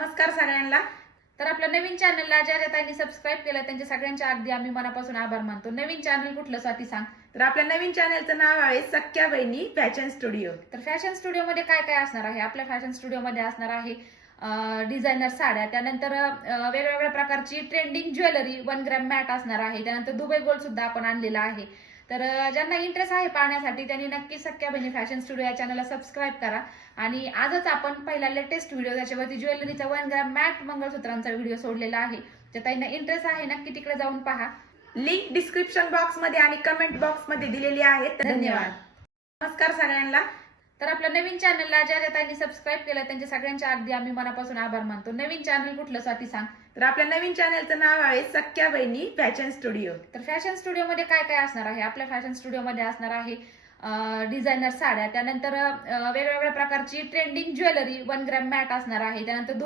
नमस्कार सगळ्यांना। तर आपल्या नवीन चॅनलला ज्या ज्या ताईंनी सबस्क्राईब केलं त्यांच्या सगळ्यांच्या अगदी आम्ही मनापासून आभार मानतो। नवीन चॅनल कुठलं स्वाती सांग? तर आपल्या नवीन चॅनलचं नाव आहे सख्या बहिणी फॅशन स्टुडिओ। तर फॅशन स्टुडिओ मध्ये काय काय असणार आहे? आपल्या फॅशन स्टुडिओ मध्ये असणार आहे डिझायनर साड्या, त्यानंतर वेगवेगळ्या प्रकारची ट्रेंडिंग ज्वेलरी, 1 ग्रॅम मॅट असणार आहे, त्यानंतर दुबई गोल्ड सुद्धा आपण आणलेला आहे। तर ज्यांना इंटरेस्ट आहे पाहण्यासाठी त्यांनी नक्की सख्या बहिणी फॅशन स्टुडिओ या चॅनलला सबस्क्राईब करा। आणि आजच आपण पहिला लेटेस्ट व्हिडिओ त्याच्यावरती ज्वेलरीचा 1 ग्रॅम मॅट मंगळसूत्रांचा व्हिडिओ सोडलेला आहे। ज्या ताईंना इंटरेस्ट आहे नक्की तिकडे जाऊन पहा। लिंक डिस्क्रिप्शन बॉक्स मध्ये आणि कमेंट बॉक्स मध्ये दिलेली आहे। धन्यवाद। नमस्कार सगळ्यांना। तर आपल्या नवीन चॅनलला ज्या ज्या ताईंनी सबस्क्राईब केलं त्यांच्या सगळ्यांच्या अगदी आम्ही मनापासून आभार मानतो। नवीन चॅनल कुठलं स्वाती सांग? तर आपल्या नवीन चॅनलचं नाव आहे सख्या बहिणी फॅशन स्टुडिओ। तर फॅशन स्टुडिओ मध्ये काय काय असणार आहे? आपल्या फॅशन स्टुडिओ मध्ये असणार आहे डिझायनर साड्या, त्यानंतर वेगवेगळ्या प्रकारची ट्रेंडिंग ज्वेलरी, 1 ग्रॅम मॅट असणार आहे, त्यानंतर